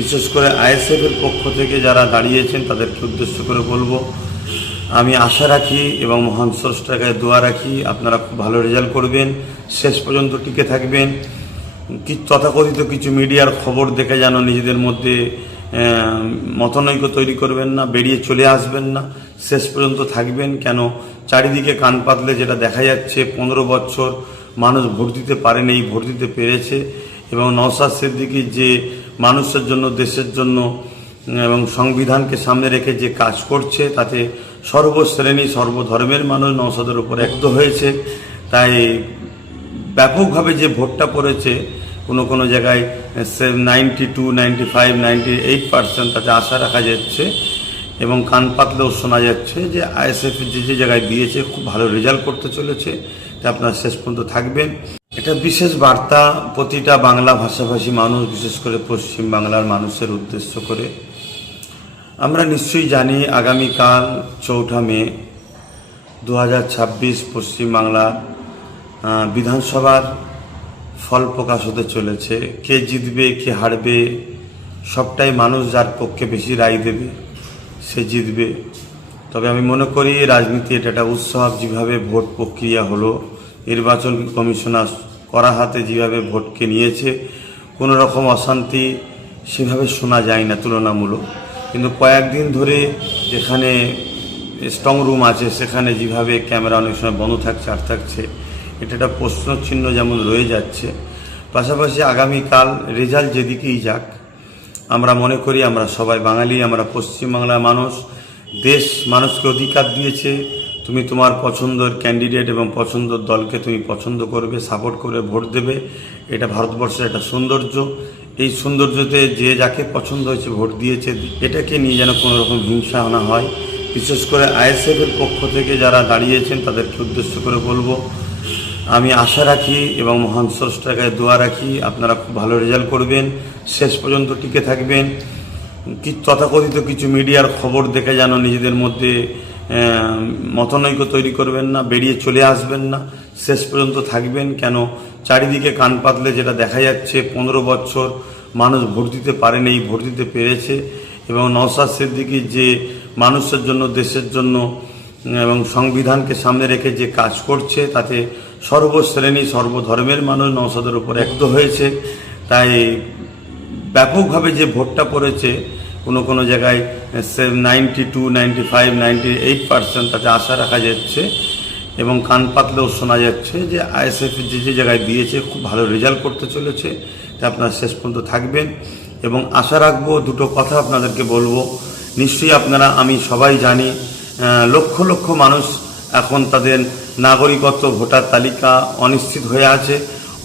বিশেষ করে আইএসএফের পক্ষ থেকে যারা দাঁড়িয়েছেন তাদেরকে উদ্দেশ্য করে বলবো, আমি আশা রাখি এবং মহান স্রষ্টার কাছে দোয়া রাখি আপনারা খুব ভালো রেজাল্ট করবেন, শেষ পর্যন্ত টিকে থাকবেন। তথাকথিত কিছু মিডিয়ার খবর দেখে যেন নিজেদের মধ্যে মতনৈক্য তৈরি করবেন না, বেরিয়ে চলে আসবেন না, শেষ পর্যন্ত থাকবেন। কেন চারিদিকে কান পাতলে যেটা দেখা যাচ্ছে, 15 বছর মানুষ ভোট দিতে পারেনি, ভোট দিতে পেরেছে। এবং নওশাদ সিদ্দিকী যে মানুষের জন্য, দেশের জন্য এবং সংবিধানকে সামনে রেখে যে কাজ করছে, তাতে সর্বশ্রেণী সর্বধর্মের মানুষ নওশাদের উপর একত্র হয়েছে। তাই ব্যাপকভাবে যে ভোটটা পড়েছে, কোনো জায়গায় 92, 95, 98% তাতে আশা রাখা যাচ্ছে এবং কান পাতলেও শোনা যাচ্ছে যে আইএসএফ যে জায়গায় দিয়েছে খুব ভালো রেজাল্ট করতে চলেছে। তাই আপনারা শেষ পর্যন্ত থাকবেন। এটা বিশেষ বার্তা প্রতিটা বাংলা ভাষাভাষী মানুষ, বিশেষ করে পশ্চিম বাংলার মানুষের উদ্দেশ্য করে। আমরা নিশ্চয়ই জানি আগামীকাল 4 মে 2026 পশ্চিমবাংলা বিধানসভার ফল প্রকাশ হতে চলেছে। কে জিতবে কে হারবে সবটাই মানুষ যার পক্ষে বেশি রায় দেবে সে জিতবে। তবে আমি মনে করি রাজনীতি এটা একটা উৎসব। যেভাবে ভোট প্রক্রিয়া হলো, নির্বাচন কমিশনার করা হাতে যেভাবে ভোটকে নিয়েছে, কোনো রকম অশান্তি সেভাবে শোনা যায় না তুলনামূলক। কিন্তু কয়েকদিন ধরে যেখানে স্ট্রং রুম আছে সেখানে যেভাবে ক্যামেরা অনেক সময় বন্ধ থাকছে আর থাকছে, এটা একটা প্রশ্নচিহ্ন যেমন রয়ে যাচ্ছে। পাশাপাশি আগামীকাল রেজাল্ট যেদিকেই যাক, আমরা মনে করি আমরা সবাই বাঙালি, আমরা পশ্চিমবাংলার মানুষ। দেশ মানুষকে অধিকার দিয়েছে, তুমি তোমার পছন্দের ক্যান্ডিডেট এবং পছন্দের দলকে তুমি পছন্দ করবে, সাপোর্ট করে ভোট দেবে। এটা ভারতবর্ষের একটা সৌন্দর্য। এই সৌন্দর্যতে যে যাকে পছন্দ হয়েছে ভোট দিয়েছে, এটাকে নিয়ে যেন কোনো রকম হিংসা আনা হয়। বিশেষ করে আইএসএফের পক্ষ থেকে যারা দাঁড়িয়েছেন তাদেরকে উদ্দেশ্য করে বলবো, আমি আশা রাখি এবং মহান স্রষ্টার কাছে দোয়া রাখি আপনারা খুব ভালো রেজাল্ট করবেন, শেষ পর্যন্ত টিকে থাকবেন। তথাকথিত কিছু মিডিয়ার খবর দেখে যেন নিজেদের মধ্যে মতনৈক্য তৈরি করবেন না, বেরিয়ে চলে আসবেন না, শেষ পর্যন্ত থাকবেন। কেন চারিদিকে কান পাতলে যেটা দেখা যাচ্ছে, 15 বছর মানুষ ভোট দিতে পারেনি, ভোট দিতে পেরেছে। এবং নওশাদ সিদ্দিকী যে মানুষের জন্য, দেশের জন্য এবং সংবিধানকে সামনে রেখে যে কাজ করছে, তাতে সর্বশ্রেণী সর্বধর্মের মানুষ নওশাদের উপর একত্র হয়েছে। তাই ব্যাপকভাবে যে ভোটটা পড়েছে, কোনো জায়গায় 92, 95, 98% তাতে আশা রাখা যাচ্ছে এবং কান পাতলেও শোনা যাচ্ছে যে আইএসএফ যে জায়গায় দিয়েছে খুব ভালো রেজাল্ট করতে চলেছে। তাই আপনারা শেষ পর্যন্ত থাকবেন এবং আশা রাখবো। দুটো কথা আপনাদেরকে বলবো, নিশ্চয়ই আপনারা, আমি সবাই জানি, লক্ষ লক্ষ মানুষ এখন তাদের নাগরিকত্ব ভোটার তালিকা অনিশ্চিত হয়ে আছে।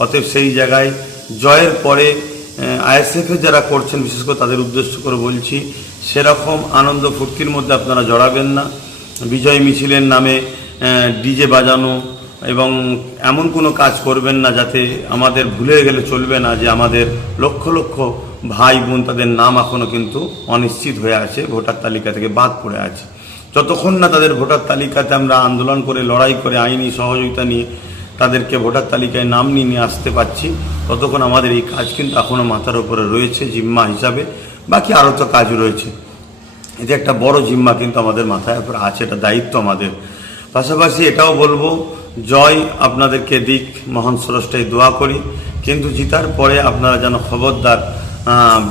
অতএব সেই জায়গায় জয়ের পরে আইএসএফে যারা করছেন, বিশেষ করে তাদের উদ্দেশ্য করে বলছি, সেরকম আনন্দ ফুর্তির মধ্যে আপনারা জড়াবেন না। বিজয় মিছিলের নামে ডিজে বাজানো এবং এমন কোনো কাজ করবেন না যাতে আমাদের ভুলে গেলে চলবে না যে আমাদের লক্ষ লক্ষ ভাই বোন, তাদের নাম এখনও কিন্তু অনিশ্চিত হয়ে আছে, ভোটার তালিকা থেকে বাদ পড়ে আছে। যতক্ষণ না তাদের ভোটার তালিকাতে আমরা আন্দোলন করে, লড়াই করে, আইনি সহযোগিতা নিয়ে তাদেরকে ভোটার তালিকায় নাম নিয়ে আসতে পারছি, ততক্ষণ আমাদের এই কাজ কিন্তু এখনও মাথার উপরে রয়েছে জিম্মা হিসাবে। বাকি আরও তো কাজ রয়েছে, এতে একটা বড় জিম্মা কিন্তু আমাদের মাথায় উপর আছে, এটা দায়িত্ব আমাদের। পাশাপাশি এটাও বলবো, জয় আপনাদেরকে দিক, মহান স্রষ্টায় দোয়া করি। কিন্তু জিতার পরে আপনারা যেন খবরদার,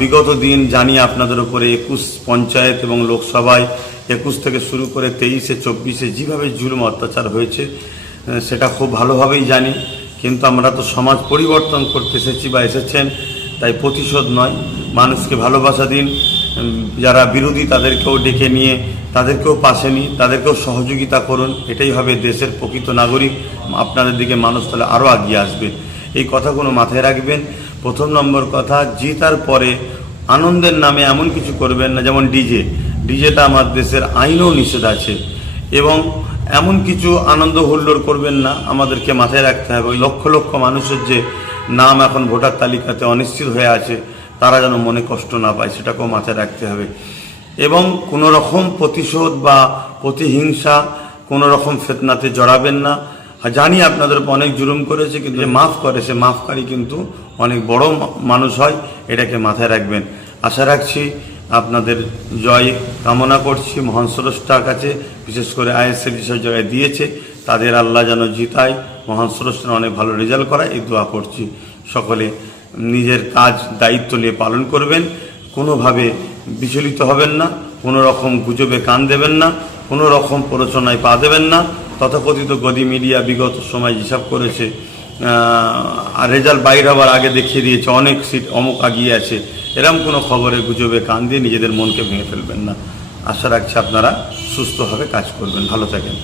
বিগত দিন জানি আপনাদের উপরে 21 পঞ্চায়েত এবং লোকসভায় 21 থেকে শুরু করে 23-এ 24-এ যেভাবে জুলুম অত্যাচার হয়েছে সেটা খুব ভালোভাবেই জানি। কিন্তু আমরা তো সমাজ পরিবর্তন করতে এসেছি বা এসেছেন, তাই প্রতিশোধ নয়, মানুষকে ভালোবাসা দিন। যারা বিরোধী তাদেরকেও ডেকে নিয়ে তাদেরকেও পাশে নিয়ে তাদেরকেও সহযোগিতা করুন। এটাই হবে দেশের প্রকৃত নাগরিক। আপনাদের দিকে মানুষ তাহলে আরও এগিয়ে আসবে। এই কথাগুলো মাথায় রাখবেন। প্রথম নম্বর কথা, জিতার পরে আনন্দের নামে এমন কিছু করবেন না, যেমন ডিজেটা আমার দেশের আইনও নিষেধ আছে। এবং এমন কিছু আনন্দ হুল্লোড় করবেন না। আমাদেরকে মাথায় রাখতে হবে, ওই লক্ষ লক্ষ মানুষের যে নাম এখন ভোটার তালিকাতে অনিশ্চিত হয়ে আছে, তারা যেন মনে কষ্ট না পায়, সেটাকেও মাথায় রাখতে হবে। এবং কোনো রকম প্রতিশোধ বা প্রতিহিংসা, কোনো রকম ফিতনাতে জড়াবেন না। জানি আপনাদের অনেক জুলুম করেছে, কিন্তু যে মাফ করে সে মাফকারী কিন্তু অনেক বড় মানুষ হয়, এটাকে মাথায় রাখবেন। আশা রাখছি আপনাদের জয় কামনা করছি মহান স্রষ্টার কাছে, বিশেষ করে আইএসএ যেসব জায়গায় দিয়েছে তাদের আল্লাহ যেন জিতায়, মহান স্রষ্টা অনেক ভালো রেজাল্ট করায় এই দোয়া করছি। সকলে নিজের কাজ দায়িত্ব নিয়ে পালন করবেন, কোনোভাবে বিচলিত হবেন না, কোনো রকম গুজবে কান দেবেন না, কোনো রকম প্ররোচনায় পা দেবেন না। তথাকথিত গদি মিডিয়া বিগত সময় হিসাব করেছে, আর রেজাল্ট বাইরে হওয়ার আগে দেখিয়ে দিয়েছে অনেক সিট অমুক আগিয়ে আছে, এরম কোনো খবরে গুজবে কান দিয়ে নিজেদের মনকে ভেঙে ফেলবেন না। আশা রাখছি আপনারা সুস্থভাবে কাজ করবেন। ভালো থাকেন।